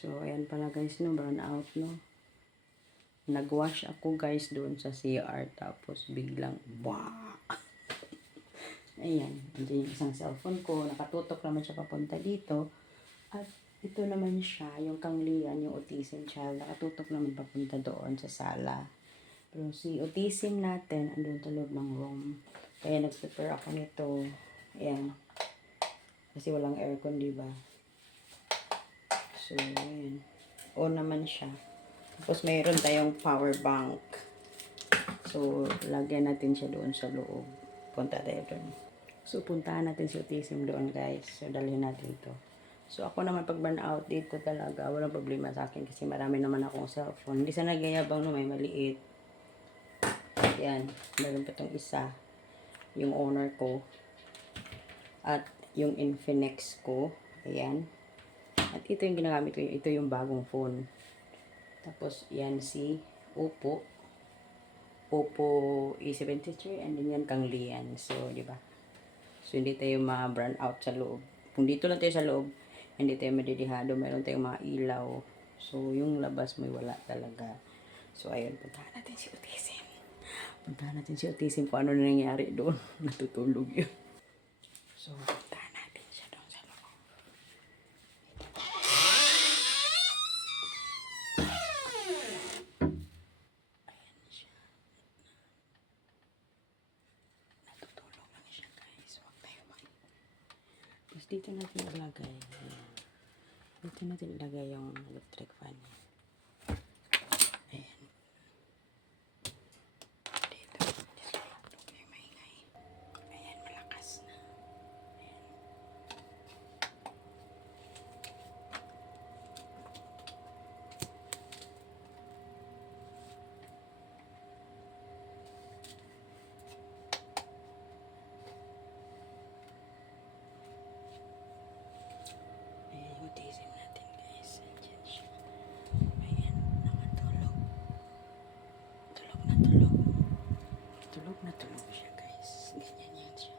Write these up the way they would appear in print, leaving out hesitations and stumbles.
So, ayan pala guys, no, brown out, no. Nagwash ako guys doon sa CR, tapos biglang, wow! Ayan, andyan yung isang cellphone ko, nakatutok naman siya papunta dito. At ito naman siya, yung kanglian, yung autism child, nakatutok naman papunta doon sa sala. Pero si autism natin, andun sa loob ng room. Kaya nag-prepare ako nito. Ayan. Kasi walang aircon, diba? So, ayan. On naman siya. Tapos, mayroon tayong power bank. So, lagyan natin siya doon sa loob. Punta tayo doon. So, puntahan natin si autism doon, guys. So, dalhin natin to. So, ako naman pag burn out dito talaga, walang problema sa akin kasi marami naman akong cellphone. Hindi sa nagayabang no, may maliit. Yan. Meron pa itong isa. Yung owner ko. At yung Infinix ko. Ayan. At ito yung ginagamit ko. Ito yung bagong phone. Tapos, yan si Oppo. Oppo A73. And then yan Kanglian. So, di ba? So, hindi tayo ma-burn out sa loob. Kung dito lang tayo sa loob, hindi tayo madidihado. Meron tayong mga ilaw. So, yung labas mo wala talaga. So, ayun. Puntahan natin si autism. Puntahan natin si autism kung ano nangyari doon. Natutulog yun. So, puntahan natin siya doon sa loob. Ayan siya. Natutulog lang siya, guys. Huwag tayo Tapos dito natin ilagay. Dito natin ilagay yung electric fan niya. Ayan. Dito. Huwag kayo maingay. Ayan, malakas na. Ayan. Ayan yung autism natin, guys. Andyan siya. Ayan, nakatulog. Tulog na tulog. Tulog na tulog siya, guys. Ganyan yan siya.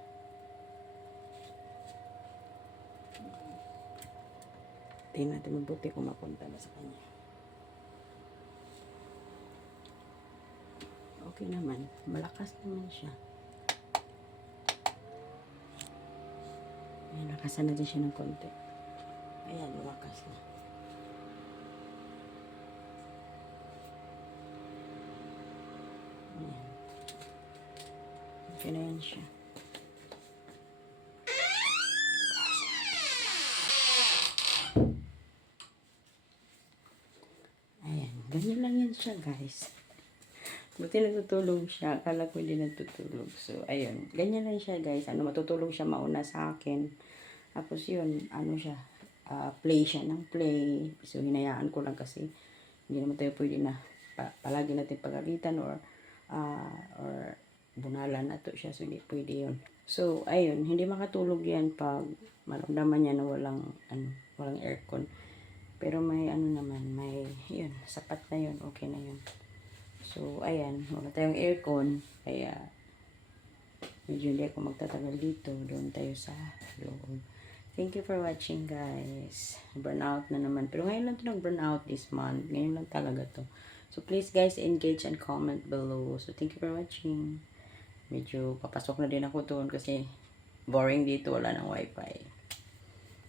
Tingnan natin mabuti kung mapunta na sa kanya. Okay naman. Malakas naman siya. Ayan, nakasan natin siya ng konti. Ayan, lumakas na. Ayan. Okay na yan siya. Ayan, ganyan lang yan siya, guys. Buti natutulog siya. Akala ko hindi natutulog. So, ayun. Ganyan lang siya, guys. Ano, matutulog siya mauna sa akin. Tapos yun, ano siya, play siya ng play. So, hinayaan ko lang kasi hindi naman tayo pwede na palagi natin pagalitan or bunalan na to siya. So, hindi pwede yun. So, ayun, hindi makatulog yan pag maramdaman niya na walang aircon. Pero may yun, sapat na yun, okay na yun. So, ayan, wala tayong aircon, kaya medyo hindi ako magtatagal dito. Doon tayo sa loob. Thank you for watching, guys. Burnout na naman. Pero ngayon lang ito nag-burnout this month. Ngayon lang talaga to. So, please, guys, engage and comment below. So, thank you for watching. Medyo papasok na din ako doon kasi boring dito. Wala ng wifi.